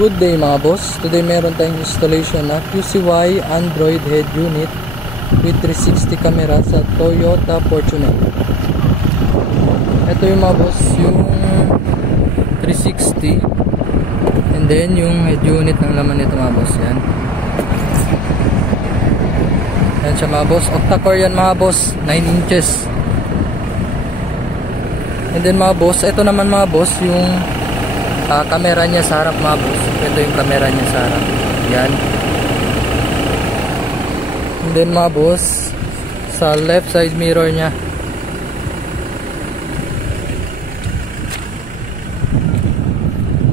Good day mga boss. Today meron tayong installation na QCY Android head unit with 360 camera sa Toyota Fortuner. Ito yung mga boss, yung 360 and then yung head unit ng laman nito mga boss. Yan siya mga boss. Octa-core yan mga boss, 9 inches. And then mga boss, ito naman mga boss yung camera niya sa harap mga boss. Ito yung camera niya sa harap. Yan. And then mga boss, sa left side mirror niya.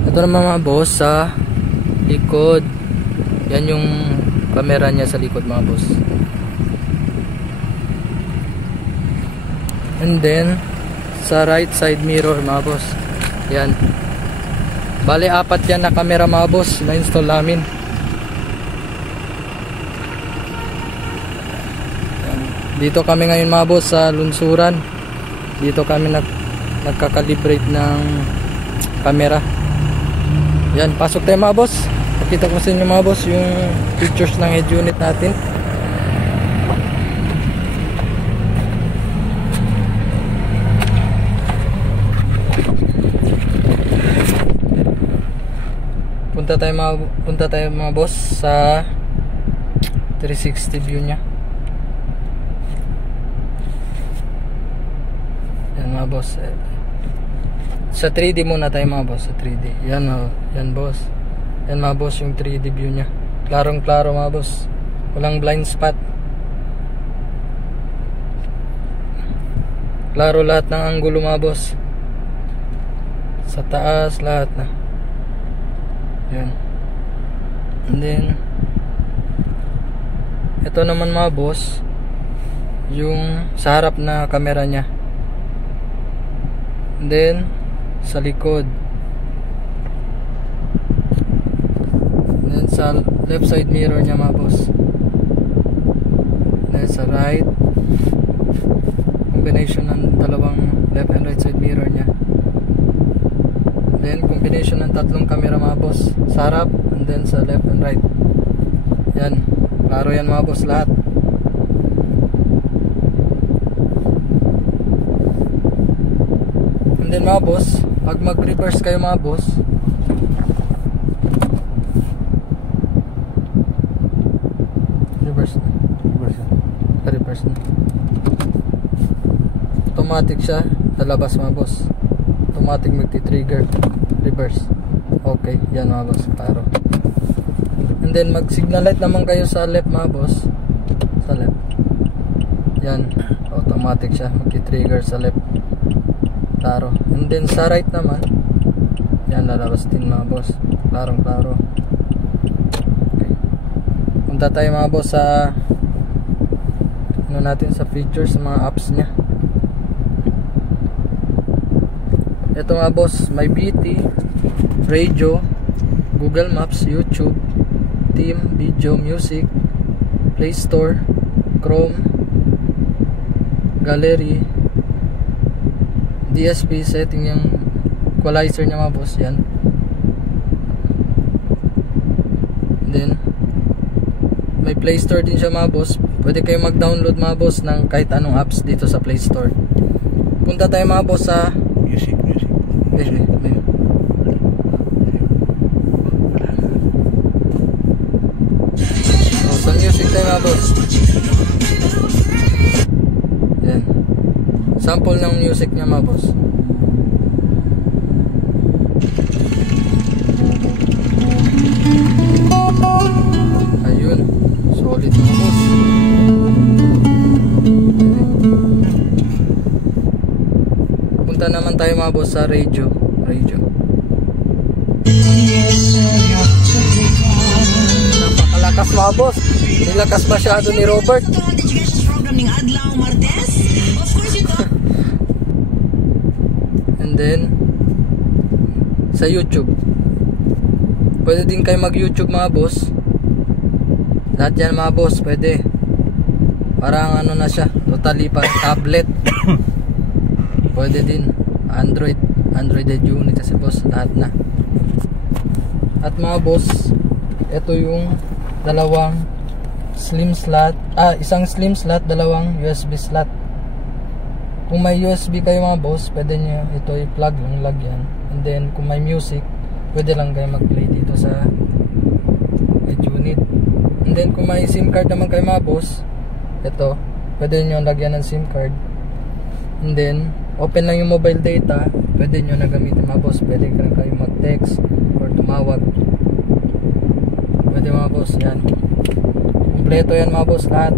Ito naman mga boss sa likod. Yan yung camera niya sa likod mga boss. And then sa right side mirror mga boss. Yan. Bale, 4 yan na camera mga boss na install namin. Yan. Dito kami ngayon mga boss sa Lunsuran. Dito kami nagkakalibrate ng camera. Yan, pasok tayo mga boss. Pakita ko sa inyo mga boss yung pictures ng head unit natin. Punta tayo mga boss sa 360 view nya. Yan mga boss. Sa 3D muna tayo mga boss, sa 3D. Yan boss. Yan mga boss yung 3D view nya. Klarong klaro mga boss. Walang blind spot. Klaro lahat ng anggulo mga boss. Sa taas lahat na. Yan. And then ito naman mga boss yung sa harap na camera nya. And then sa likod. And then sa left side mirror nya mga boss. And then sa right, combination ng dalawang left and right side mirror nya. Then combination ng tatlong camera mga boss sa harap and then sa left and right. Yan, klaro yan mga boss lahat. And then mga boss, pag mag-reverse kayo mga boss, reverse na automatic siya lalabas mga boss. Automatic magti-trigger reverse. Okay, yan mga boss, klaro. And then mag signal light naman kayo sa left mga boss. Sa left. Yan, automatic siya magti-trigger sa left. Klaro. And then sa right naman, yan lalabas din mga boss. Klarong klaro. Okay. Punta tayo mga boss sa ano natin sa features, sa mga apps niya. Ito nga boss, may BT, radio, Google Maps, YouTube, Team, Video, Music, Play Store, Chrome, Gallery, DSP setting yung equalizer nya mga boss. Yan. And then may Play Store din siya mga boss. Pwede kayo mag-download mga boss ng kahit anong apps dito sa Play Store. Punta tayo mga boss sa music. Sa music tayo mga boss. Yan. Sample ng music niya mga boss. Ayun. Solid mga boss. Punta naman tayo mga boss sa radio. Napakalakas mga boss. Nilakas masyado ni Robert. And then sa YouTube, pwede din kayo mag YouTube mga boss. Lahat yan mga boss pwede. Parang ano na siya, totally pa tablet. Pwede din Android head unit kasi boss, lahat na. At mga boss, ito yung dalawang slim slot, isang slim slot, dalawang USB slot. Kung may USB kayo mga boss, pwede nyo ito i-plug lang, lagyan. And then kung may music, pwede lang kayo mag-play dito sa head unit. And then kung may SIM card naman kayo mga boss, ito, pwede nyo lagyan ng SIM card. And then open lang yung mobile data, pwede nyo na gamitin mga boss. Pwede kayo mag-text or tumawag. Pwede mga boss, yan. Kompleto yan mga boss, lahat.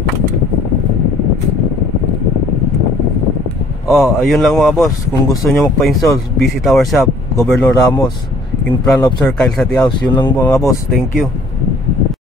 Ayun lang mga boss. Kung gusto nyo magpa-install, visit our shop, Governor Ramos, in front of Sir Kyle Sati House. Yun lang mga boss, thank you.